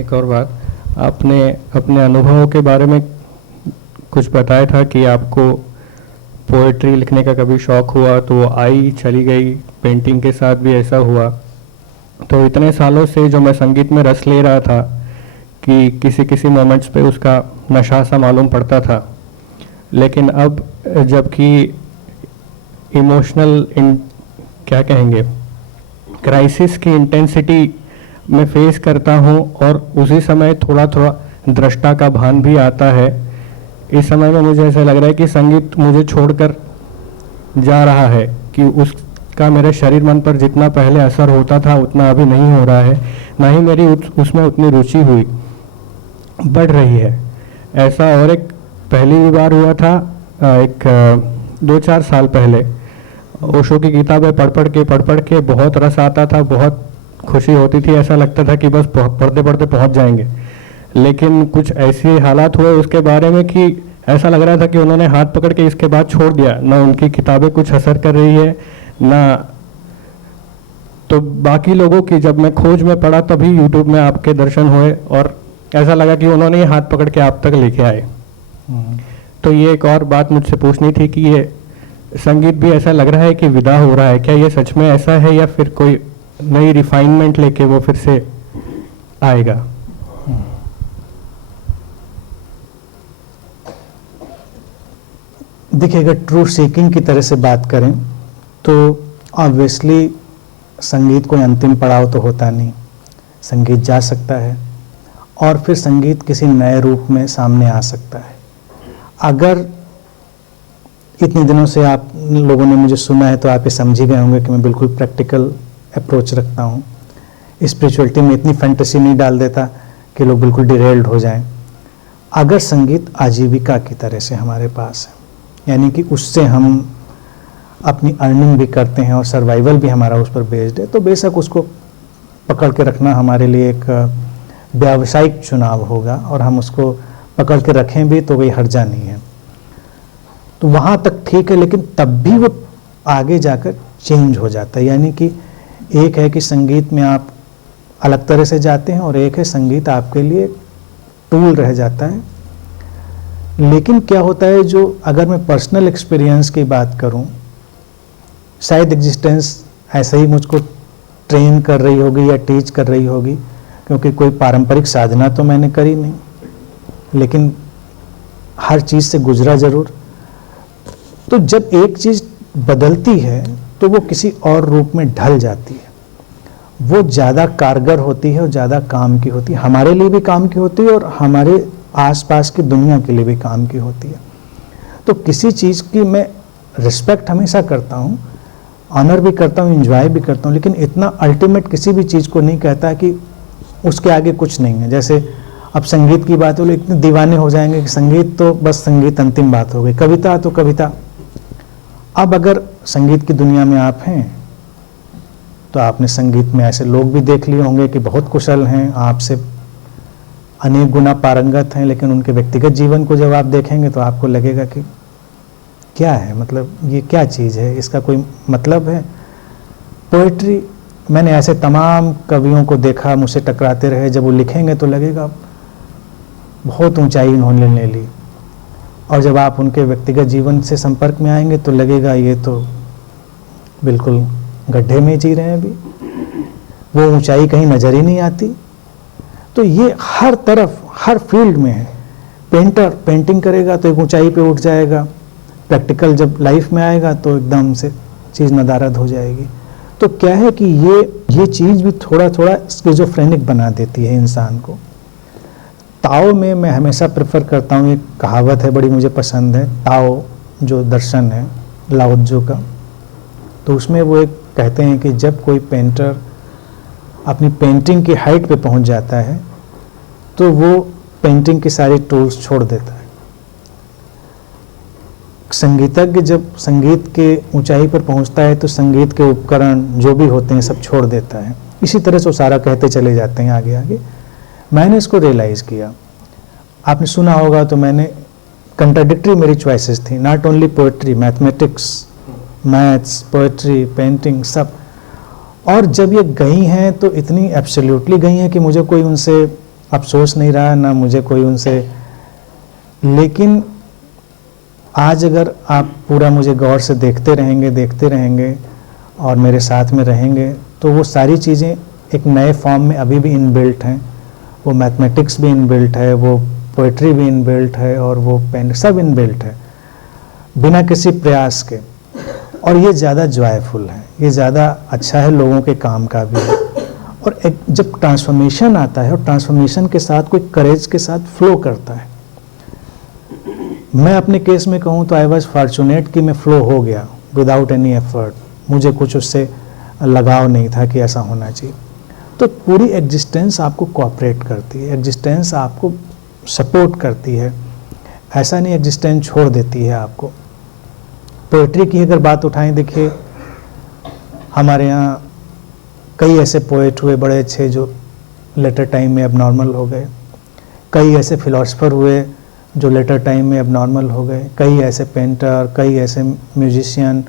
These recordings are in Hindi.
एक और बात, आपने अपने अनुभवों के बारे में कुछ बताया था कि आपको पोएट्री लिखने का कभी शौक़ हुआ तो वो आई चली गई, पेंटिंग के साथ भी ऐसा हुआ। तो इतने सालों से जो मैं संगीत में रस ले रहा था कि किसी किसी मोमेंट्स पे उसका नशा सा मालूम पड़ता था, लेकिन अब जबकि इमोशनल क्या कहेंगे, क्राइसिस की इंटेंसिटी मैं फेस करता हूँ और उसी समय थोड़ा थोड़ा दृष्टा का भान भी आता है। इस समय में मुझे ऐसा लग रहा है कि संगीत मुझे छोड़कर जा रहा है, कि उसका मेरे शरीर मन पर जितना पहले असर होता था उतना अभी नहीं हो रहा है, ना ही मेरी उसमें उतनी रुचि हुई बढ़ रही है। ऐसा और एक पहली भी बार हुआ था, एक 2-4 साल पहले ओशो की किताबें पढ़ पढ़ के बहुत रस आता था, बहुत खुशी होती थी, ऐसा लगता था कि बस पढ़ते पढ़ते पहुंच जाएंगे। लेकिन कुछ ऐसे हालात हुए उसके बारे में कि ऐसा लग रहा था कि उन्होंने हाथ पकड़ के इसके बाद छोड़ दिया, ना उनकी किताबें कुछ असर कर रही है ना तो बाकी लोगों की। जब मैं खोज में पड़ा तभी यूट्यूब में आपके दर्शन हुए और ऐसा लगा कि उन्होंने ही हाथ पकड़ के आप तक लेके आए। तो ये एक और बात मुझसे पूछनी थी कि ये संगीत भी ऐसा लग रहा है कि विदा हो रहा है, क्या ये सच में ऐसा है या फिर कोई नई रिफाइनमेंट लेके वो फिर से आएगा? देखिए, अगर ट्रू सीकिंग की तरह से बात करें तो ऑब्वियसली संगीत कोई अंतिम पड़ाव तो होता नहीं। संगीत जा सकता है और फिर संगीत किसी नए रूप में सामने आ सकता है। अगर इतने दिनों से आप लोगों ने मुझे सुना है तो आप ये समझ ही गए होंगे कि मैं बिल्कुल प्रैक्टिकल अप्रोच रखता हूँ। स्पिरिचुअलिटी में इतनी फैंटेसी नहीं डाल देता कि लोग बिल्कुल डिरेल्ड हो जाएं। अगर संगीत आजीविका की तरह से हमारे पास है, यानी कि उससे हम अपनी अर्निंग भी करते हैं और सर्वाइवल भी हमारा उस पर बेस्ड है, तो बेशक उसको पकड़ के रखना हमारे लिए एक व्यावसायिक चुनाव होगा और हम उसको पकड़ के रखें भी तो कोई हर्जा नहीं है। तो वहाँ तक ठीक है, लेकिन तब भी वो आगे जाकर चेंज हो जाता है। यानी कि एक है कि संगीत में आप अलग तरह से जाते हैं और एक है संगीत आपके लिए टूल रह जाता है। लेकिन क्या होता है, जो अगर मैं पर्सनल एक्सपीरियंस की बात करूं, शायद एग्जिस्टेंस ऐसे ही मुझको ट्रेन कर रही होगी या टीच कर रही होगी, क्योंकि कोई पारंपरिक साधना तो मैंने करी नहीं, लेकिन हर चीज़ से गुजरा ज़रूर। तो जब एक चीज़ बदलती है तो वो किसी और रूप में ढल जाती है, वो ज़्यादा कारगर होती है और ज़्यादा काम की होती है, हमारे लिए भी काम की होती है और हमारे आसपास की दुनिया के लिए भी काम की होती है। तो किसी चीज़ की मैं रिस्पेक्ट हमेशा करता हूँ, ऑनर भी करता हूँ, एंजॉय भी करता हूँ, लेकिन इतना अल्टीमेट किसी भी चीज़ को नहीं कहता कि उसके आगे कुछ नहीं है। जैसे अब संगीत की बात हो, लोग इतने दीवाने हो जाएंगे कि संगीत तो बस संगीत अंतिम बात हो गई, कविता तो कविता। अब अगर संगीत की दुनिया में आप हैं तो आपने संगीत में ऐसे लोग भी देख लिए होंगे कि बहुत कुशल हैं, आपसे अनेक गुना पारंगत हैं, लेकिन उनके व्यक्तिगत जीवन को जब आप देखेंगे तो आपको लगेगा कि क्या है, मतलब ये क्या चीज़ है, इसका कोई मतलब है। पोएट्री, मैंने ऐसे तमाम कवियों को देखा, मुझसे टकराते रहे, जब वो लिखेंगे तो लगेगा बहुत ऊंचाई उन्होंने ले ली, और जब आप उनके व्यक्तिगत जीवन से संपर्क में आएंगे तो लगेगा ये तो बिल्कुल गड्ढे में जी रहे हैं अभी, वो ऊंचाई कहीं नज़र ही नहीं आती। तो ये हर तरफ, हर फील्ड में है। पेंटर पेंटिंग करेगा तो एक ऊंचाई पे उठ जाएगा, प्रैक्टिकल जब लाइफ में आएगा तो एकदम से चीज़ नदारद हो जाएगी। तो क्या है कि ये चीज़ भी थोड़ा थोड़ा स्किज़ोफ्रेनिक बना देती है इंसान को। ताओ में मैं हमेशा प्रेफर करता हूँ, एक कहावत है बड़ी मुझे पसंद है, ताओ जो दर्शन है लाओ त्ज़ू का, तो उसमें वो एक कहते हैं कि जब कोई पेंटर अपनी पेंटिंग की हाइट पे पहुंच जाता है तो वो पेंटिंग के सारे टूल्स छोड़ देता है। संगीतज्ञ जब संगीत के ऊंचाई पर पहुंचता है तो संगीत के उपकरण जो भी होते हैं सब छोड़ देता है। इसी तरह से वो सारा कहते चले जाते हैं आगे आगे। मैंने इसको रियलाइज़ किया, आपने सुना होगा तो मैंने कंट्राडिक्टरी मेरी चॉइसेस थी, not only poetry, mathematics, maths, poetry, painting, सब। और जब ये गई हैं तो इतनी एब्सोल्युटली गई हैं कि मुझे कोई उनसे अफसोस नहीं रहा, ना मुझे कोई उनसे। लेकिन आज अगर आप पूरा मुझे गौर से देखते रहेंगे और मेरे साथ में रहेंगे, तो वो सारी चीज़ें एक नए फॉर्म में अभी भी इनबिल्ट हैं। वो मैथमेटिक्स भी इनबिल्ट है, वो पोइट्री भी इनबिल्ट है, और वो पेन सब इनबिल्ट है बिना किसी प्रयास के। और ये ज़्यादा जॉयफुल है, ये ज़्यादा अच्छा है, लोगों के काम का भी है। और एक जब ट्रांसफॉर्मेशन आता है और ट्रांसफॉर्मेशन के साथ कोई करेज के साथ फ्लो करता है, मैं अपने केस में कहूँ तो आई वॉज फॉर्चुनेट कि मैं फ्लो हो गया विदाउट एनी एफर्ट। मुझे कुछ उससे लगाव नहीं था कि ऐसा होना चाहिए। तो पूरी एग्जिस्टेंस आपको कोऑपरेट करती है, एग्जिस्टेंस आपको सपोर्ट करती है, ऐसा नहीं एग्जिस्टेंस छोड़ देती है आपको। पोइट्री की अगर बात उठाएं, देखिए हमारे यहाँ कई ऐसे पोएट हुए बड़े अच्छे जो लेटर टाइम में अब नॉर्मल हो गए, कई ऐसे फिलोसफर हुए जो लेटर टाइम में अब नॉर्मल हो गए, कई ऐसे पेंटर, कई ऐसे म्यूजिशियन,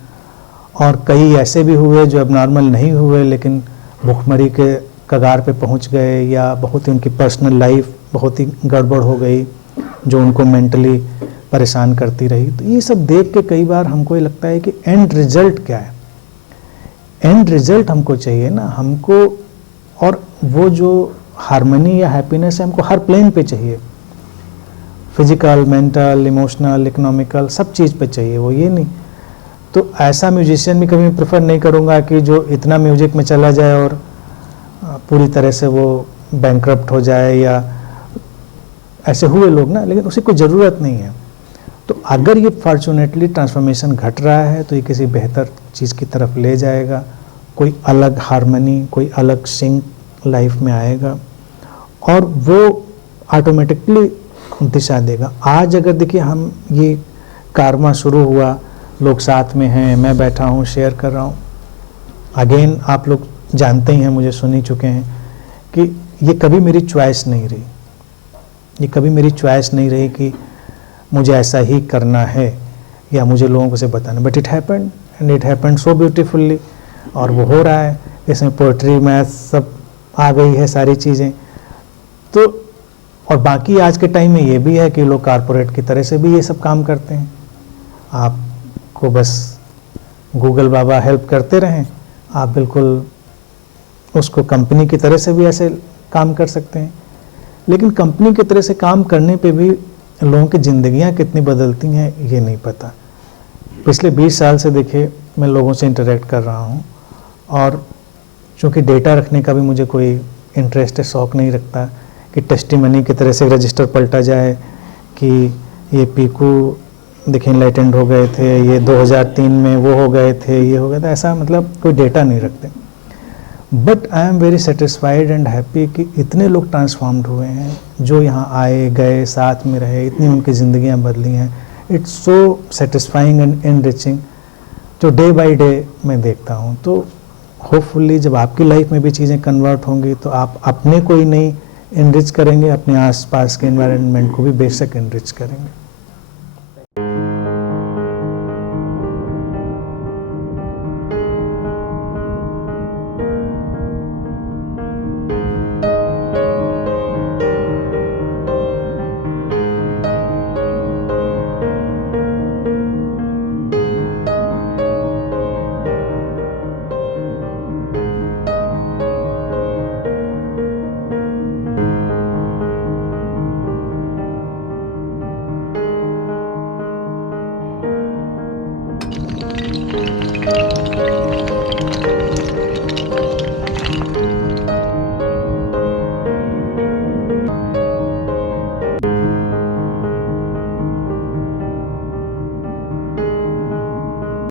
और कई ऐसे भी हुए जो अब नॉर्मल नहीं हुए लेकिन भुखमरी के कगार पे पहुंच गए, या बहुत ही उनकी पर्सनल लाइफ बहुत ही गड़बड़ हो गई जो उनको मेंटली परेशान करती रही। तो ये सब देख के कई बार हमको ये लगता है कि एंड रिजल्ट क्या है। एंड रिजल्ट हमको चाहिए ना, हमको, और वो जो हार्मनी या हैप्पीनेस है हमको हर प्लेन पे चाहिए, फिजिकल, मेंटल, इमोशनल, इकोनॉमिकल, सब चीज़ पे चाहिए, वो ये नहीं। तो ऐसा म्यूजिशियन भी कभी प्रेफर नहीं करूँगा कि जो इतना म्यूजिक में चला जाए और पूरी तरह से वो बैंकरप्ट हो जाए, या ऐसे हुए लोग ना, लेकिन उसे कोई ज़रूरत नहीं है। तो अगर ये फॉर्चुनेटली ट्रांसफॉर्मेशन घट रहा है तो ये किसी बेहतर चीज़ की तरफ ले जाएगा, कोई अलग हार्मनी, कोई अलग सिंक लाइफ में आएगा, और वो ऑटोमेटिकली दिशा देगा। आज अगर देखिए हम ये कारवा शुरू हुआ, लोग साथ में हैं, मैं बैठा हूँ, शेयर कर रहा हूँ। अगेन आप लोग जानते ही हैं, मुझे सुन ही चुके हैं कि ये कभी मेरी चॉइस नहीं रही, ये कभी मेरी चॉइस नहीं रही कि मुझे ऐसा ही करना है या मुझे लोगों को से बताना, but it happened and it happened so beautifully. और वो हो रहा है, इसमें पोइट्री, मैथ सब आ गई है सारी चीज़ें। तो और बाकी आज के टाइम में ये भी है कि लोग कारपोरेट की तरह से भी ये सब काम करते हैं। आपको बस गूगल बाबा हेल्प करते रहें, आप बिल्कुल उसको कंपनी की तरह से भी ऐसे काम कर सकते हैं। लेकिन कंपनी की तरह से काम करने पे भी लोगों की ज़िंदगियां कितनी बदलती हैं ये नहीं पता। पिछले 20 साल से देखिए मैं लोगों से इंटरेक्ट कर रहा हूं, और चूँकि डेटा रखने का भी मुझे कोई इंटरेस्ट है, शौक़ नहीं रखता कि टेस्टिमनी की तरह से रजिस्टर पलटा जाए कि ये पीकू देखिए इनलाइटेंड हो गए थे, ये 2003 में वो हो गए थे, ये हो गया था, ऐसा मतलब कोई डेटा नहीं रखते। But I am very satisfied and happy कि इतने लोग ट्रांसफॉर्म्ड हुए हैं, जो यहाँ आए गए, साथ में रहे, इतनी उनकी ज़िंदगियाँ बदली हैं। It's so satisfying and enriching, जो डे बाय डे मैं देखता हूँ। तो होपफुली जब आपकी लाइफ में भी चीज़ें कन्वर्ट होंगी तो आप अपने को ही नहीं एनरिच करेंगे, अपने आसपास के एनवायरनमेंट को भी बेशक एनरिच करेंगे।